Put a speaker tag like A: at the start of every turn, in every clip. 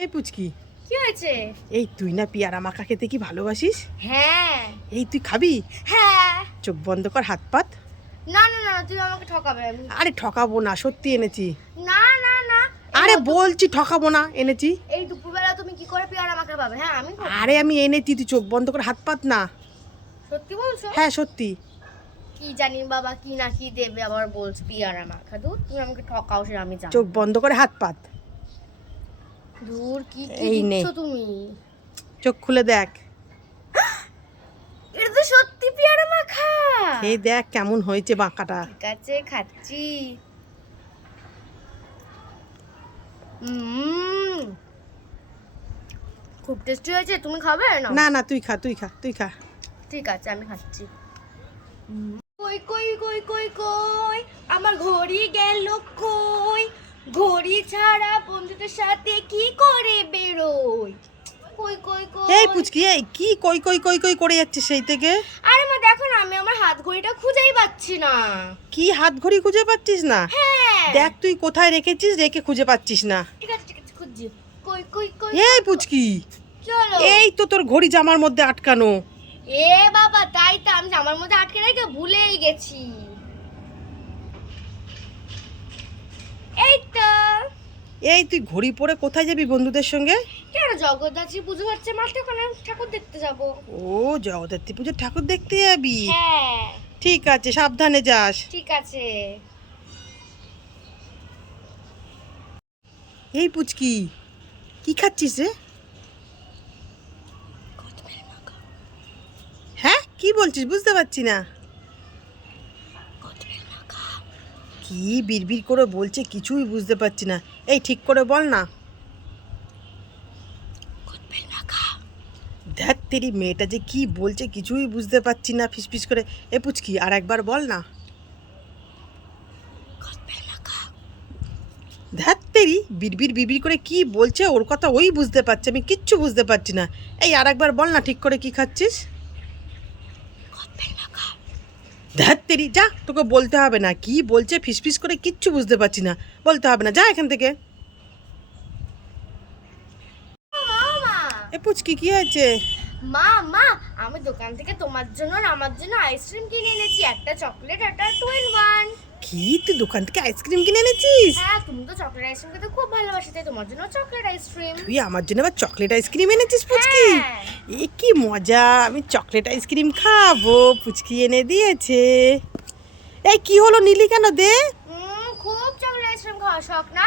A: এই পুচকি।
B: কি হয়েছে?
A: এই তুই না পিয়ারা মাখা খেতে কি ভালোবাসিস?
B: হ্যাঁ।
A: এই তুই খাবি?
B: হ্যাঁ।
A: চোখ বন্ধ কর হাত পাত।
B: না না না তুই আমাকে ঠকাবে আমি
A: আরে ঠকাবো না সত্যি এনেছি।
B: না না না।
A: আরে বলছি ঠকাবো না এনেছি।
B: এই দুপুরবেলা তুমি কি করে পেয়ারা আমাকে পাবে? হ্যাঁ আমি
A: আরে আমি এনেছি তুই চোখ বন্ধ করে হাত পাত না।
B: সত্যি বলছো?
A: হ্যাঁ সত্যি।
B: কি জানি বাবা কি না কি দেবে আবার বলছো পেয়ারা মাখা। দূর তুমি আমাকে ঠকাও সে আমি জানি।
A: চোখ বন্ধ করে হাত পাত।
B: দূর কি
A: এই নে।
B: তুমি?
A: চোখ খুলে দেখ।
B: এটা তো সত্যি পেয়ারা মাখা।
A: এই দেখ কেমন হয়েছে বাঁকাটা
B: ঠিক আছে খাচ্ছি। খুব টেস্টি হয়েছে তুমি খাবে না?
A: না না তুই খা তুই খা তুই খা।
B: ঠিক আছে আমি খাচ্ছি। কই কই কই কই কই? আমার ঘড়ি গেল কই? ঘড়ি ছাড়া সাথে কি করে বেরোই? কই কই কই?
A: এই পুচকি এই কি কই কই কই কই করে যাচ্ছিস সেই থেকে?
B: আরে মা দেখো না আমি আমার হাত ঘড়িটা খুঁজেই পাচ্ছি না।
A: কি হাত ঘড়ি খুঁজে পাচ্ছিস না?
B: হ্যাঁ।
A: দেখ তুই কোথায় রেখেছিস রেখে খুঁজে পাচ্ছিস না।
B: ঠিক আছে ঠিক আছে খুঁজছি। কই কই কই
A: এই পুচকি
B: চলো।
A: এই তো তোর ঘড়ি জামার মধ্যে আটকানো।
B: এ বাবা তাই তো আমি আমার মধ্যে আটকে রেখে ভুলেই গেছি এই তো
A: এই তুই ঘড়ি পরে কোথায় যাবি বন্ধুদের সঙ্গে?
B: কেন জগদ্ধাত্রী পুজো হচ্ছে? মাঠে ওখানে ঠাকুর দেখতে যাব।
A: ও জগদ্ধাত্রী পুজোর ঠাকুর দেখতে যাবি?
B: হ্যাঁ।
A: ঠিক আছে সাবধানে যাস।
B: ঠিক আছে।
A: এই পুচকি কি খাচ্ছিস রে? হ্যাঁ কি বলছিস বুঝতে পারছি না। কি বিড়বিড় করে বলছে কিছুই বুঝতে পারছি না। এই ঠিক করে বল না। দেখ তেরি মেয়েটা যে কি বলছে কিছুই বুঝতে পারছি না ফিসফিস করে। এ পুচকি আর একবার বল না। ধ্যাত তেরি বিড়বিড় বিড়বিড় করে কি বলছে ওর কথা ওই বুঝতে পারছে আমি কিচ্ছু বুঝতে পারছি না। এই আর একবার বল না ঠিক করে কি খাচ্ছিস। ধ্যাত তেরি যা তোকে বলতে হবে না। কি বলছে ফিসফিস করে কিচ্ছু বুঝতে পারছি না। বলতে হবে না যা এখান থেকে। এ পুচকি কি হয়েছে?
B: মা মা আমি দোকান থেকে তোমার জন্য আর আমার জন্য আইসক্রিম কিনে এনেছি। একটা চকলেট একটা টু ইন ওয়ান।
A: কি? তুই দোকান থেকে আইসক্রিম কিনে এনেছিস?
B: হ্যাঁ তুমি তো চকলেট আইসক্রিম খেতে খুব ভালোবাসো তাই তোমার জন্য চকলেট আইসক্রিম।
A: তুই আমার জন্য আবার চকলেট আইসক্রিম এনেছিস পুচকি
B: হ্যাঁ।
A: এ কি মজা আমি চকলেট আইসক্রিম খাব পুচকি এনে দিয়েছে। এই কি হলো নীলি কেন দে?
B: খুব চকলেট আইসক্রিম খাওয়া শখ না।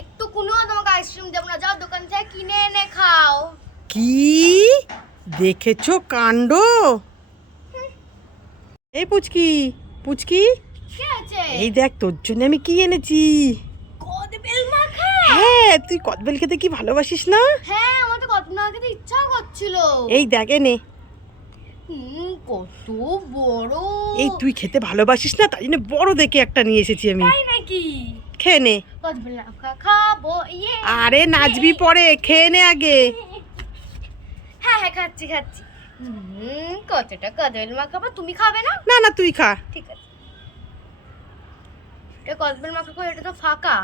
B: একটু কোনো তোমাকে আইসক্রিম দেবো না যাও দোকান থেকে কিনে এনে খাও।
A: কি? দেখেছ কাণ্ড? এই পুচকি পুচকি।
B: আছে?
A: এই দেখ তোর জন্য আমি কি এনেছি?
B: কদবেল মাখা।
A: হ্যাঁ তুই কদবেল খেতে কি ভালোবাসিস না?
B: হ্যাঁ আমার তো কদবেল মাখা খেতে ইচ্ছা করছিল
A: এই দেখ
B: হুম কত বড়।
A: এই তুই খেতে ভালোবাসিস না? তাই জন্য বড় দেখে একটা নিয়ে এসেছি আমি।
B: তাই নাকি?
A: খেয়ে নে।
B: খাব ইয়ে।
A: আরে নাচবি পরে খেয়ে নে আগে।
B: হ্যাঁ হ্যাঁ খাচ্ছি খাচ্ছি। কতটা কদবেল মাখা খাব তুমি খাবে না?
A: না না তুই খা।
B: ঠিক আছে। কদবেল মাখা খাব এটা তো ফাঁকা।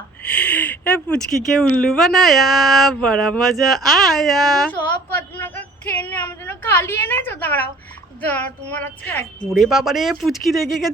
A: এ পুচকি কে উল্লু বানায়া বড়া মজা আয়া।
B: সব কদবেল মাখা খেয়ে নিয়ে আমার জন্য খালি এনেছো, দাঁড়াও। দাঁড়াও, তোমার আজকে
A: পুরে বাবারে পুচকি রেগে গেছে।